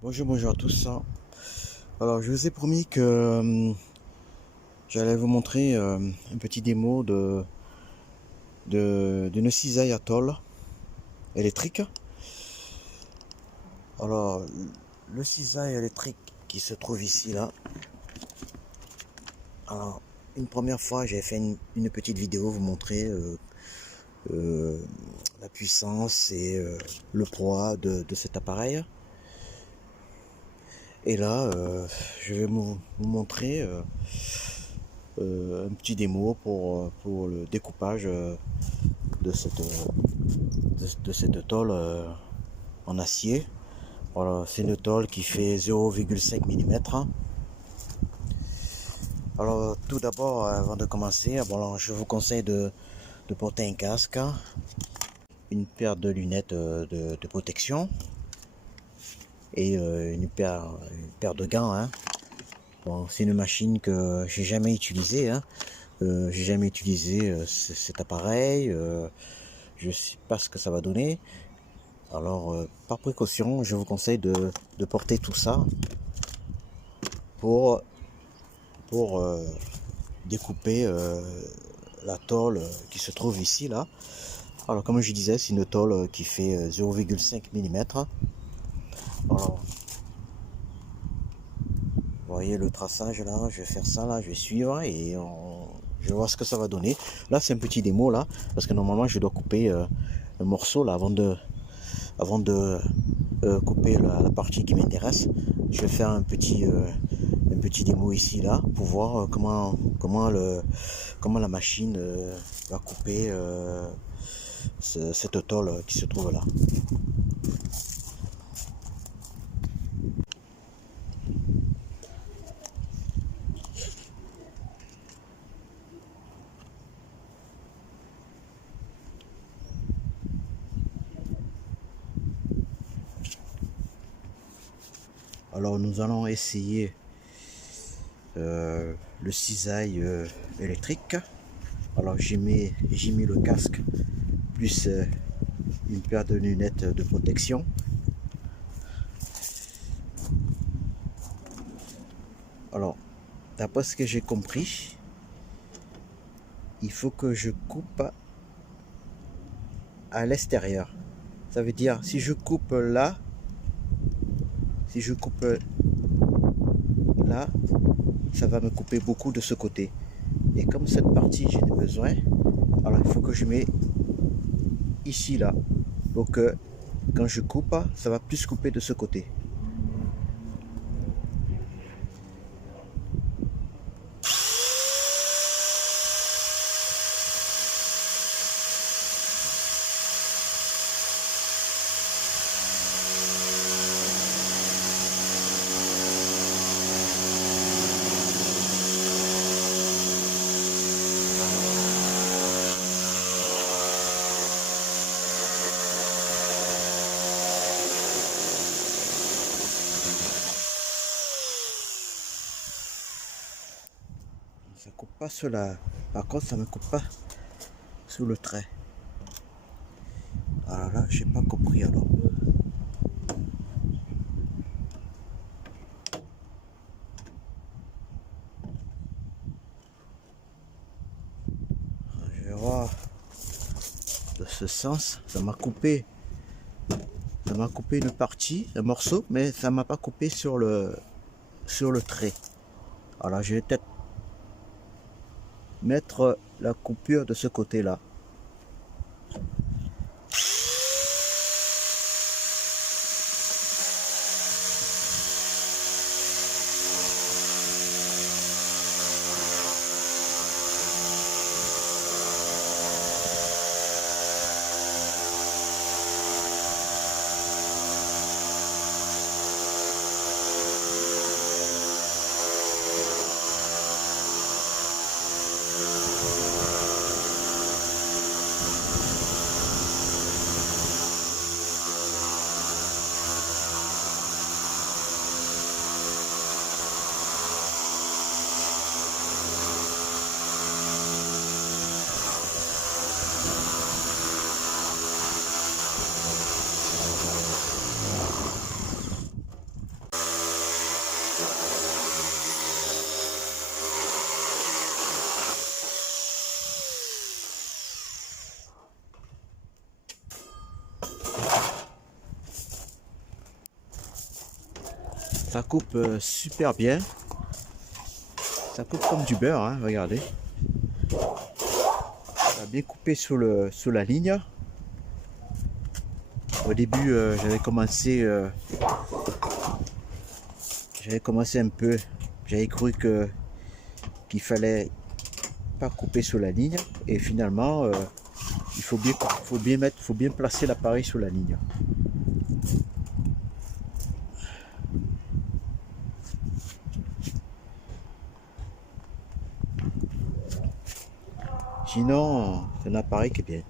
Bonjour à tous. Alors, je vous ai promis que j'allais vous montrer un petit démo d'une cisaille à tôle électrique. Alors, le cisaille électrique qui se trouve ici, là. Alors, une première fois, j'ai fait une petite vidéo vous montrer la puissance et le poids de cet appareil. Et là, je vais vous montrer un petit démo pour le découpage de cette tôle en acier. Voilà, c'est une tôle qui fait 0,5 mm. Alors tout d'abord, avant de commencer, je vous conseille de porter un casque, une paire de lunettes de protection et une paire de gants. Bon, c'est une machine que j'ai jamais utilisée. J'ai jamais utilisé cet appareil. Je sais pas ce que ça va donner. Alors, par précaution, je vous conseille de porter tout ça pour découper la tôle qui se trouve ici, là. Alors, comme je disais, c'est une tôle qui fait 0,5 mm. Alors, vous voyez le traçage là, je vais faire ça là, je vais suivre et je vais voir ce que ça va donner. Là, c'est un petit démo là, parce que normalement, je dois couper un morceau là avant de couper la partie qui m'intéresse. Je vais faire un petit démo ici là pour voir comment la machine va couper cette tôle qui se trouve là. Alors nous allons essayer le cisaille électrique. Alors j'ai mis le casque plus une paire de lunettes de protection. Alors d'après ce que j'ai compris, il faut que je coupe à l'extérieur. Ça veut dire si je coupe là, ça va me couper beaucoup de ce côté. Et comme cette partie j'ai besoin, alors il faut que je mets ici là. Donc quand je coupe, ça va plus couper de ce côté. Ça coupe pas cela. Par contre, ça ne coupe pas sous le trait. Alors là, j'ai pas compris alors. Je vais voir de ce sens. Ça m'a coupé une partie, un morceau, mais ça m'a pas coupé sur le trait. Alors je vais peut-être mettre la coupure de ce côté là. Ça coupe super bien. Ça coupe comme du beurre, hein, regardez. Ça a bien coupé sous la ligne. Au début, j'avais commencé un peu. J'avais cru qu'il fallait pas couper sous la ligne. Et finalement, il faut bien placer l'appareil sous la ligne. Sinon, c'est un appareil qui est bien.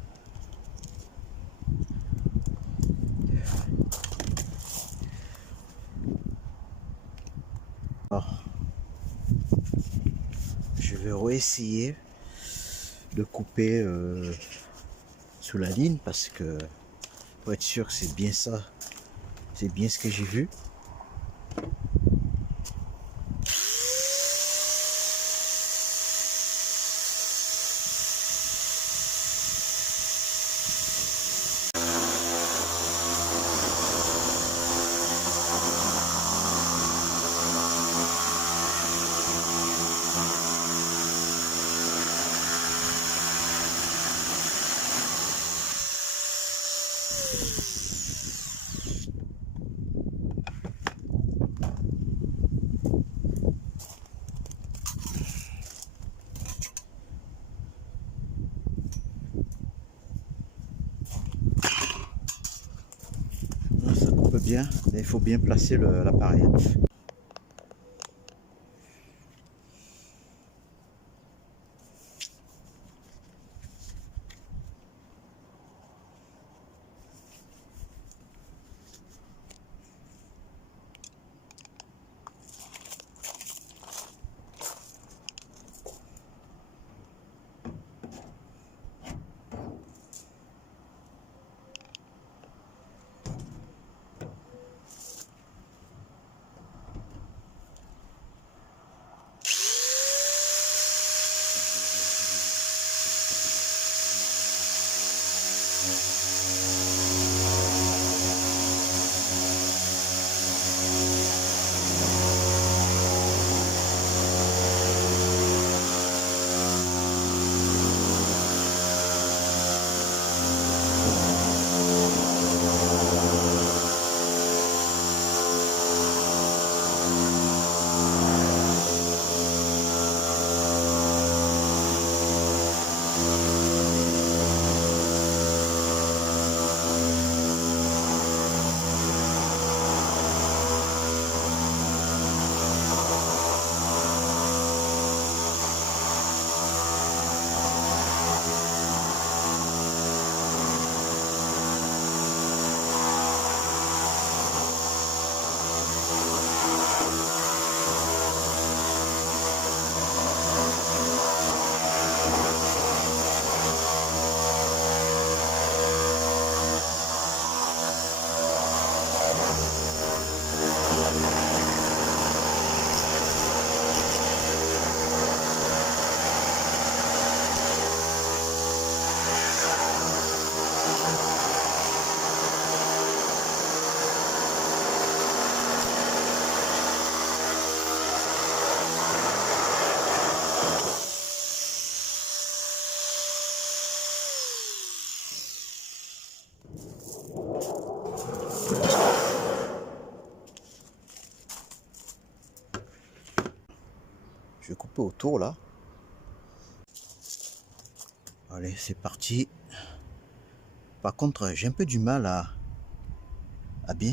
Alors, je vais réessayer de couper sous la ligne parce que pour être sûr que c'est bien ça, c'est bien ce que j'ai vu. Ça coupe bien, mais il faut bien placer l'appareil. Je vais couper autour là. Allez, c'est parti. Par contre, j'ai un peu du mal à bien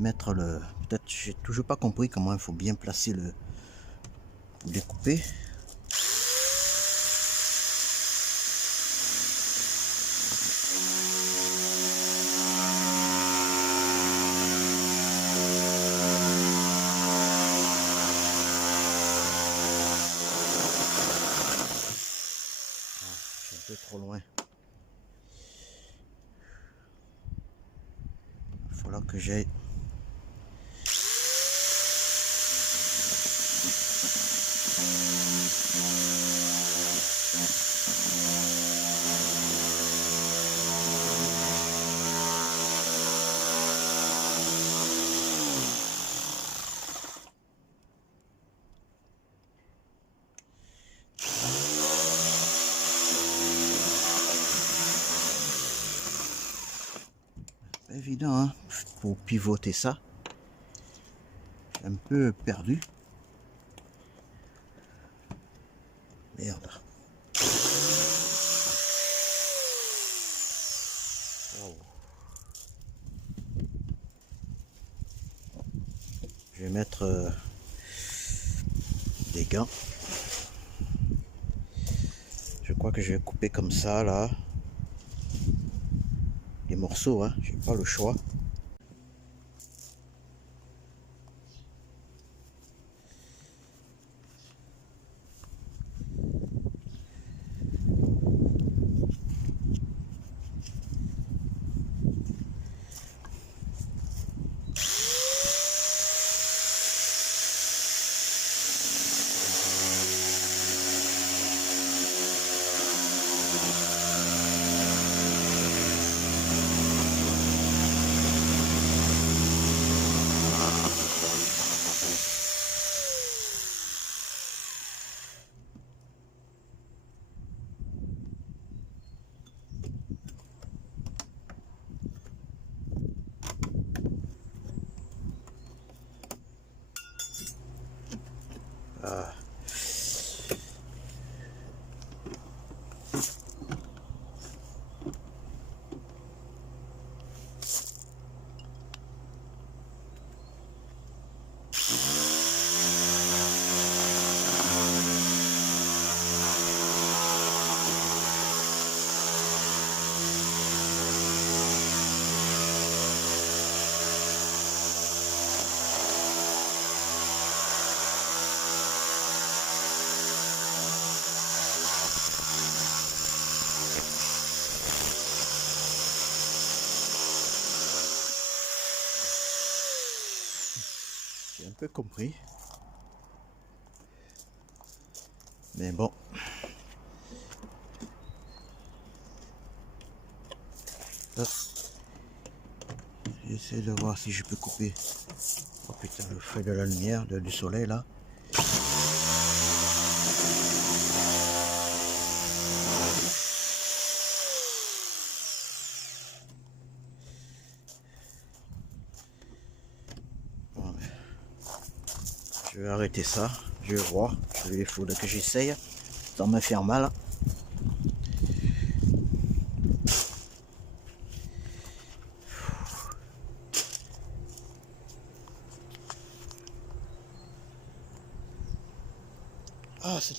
mettre le... Peut-être j'ai toujours pas compris comment il faut bien placer le découper. Je suis un peu trop loin. Il va falloir que j'aille. évident hein, pour pivoter ça. Je suis un peu perdu. Merde. Wow. Je vais mettre des gants. Je crois que je vais couper comme ça là. Les morceaux, hein, j'ai pas le choix. Ah. J'ai un peu compris. Mais bon. J'essaie de voir si je peux couper. Oh putain, le feu de la lumière, du soleil là. Bon, je vais arrêter ça. Je vais voir. Il faudrait que j'essaye sans me faire mal. Ah, c'est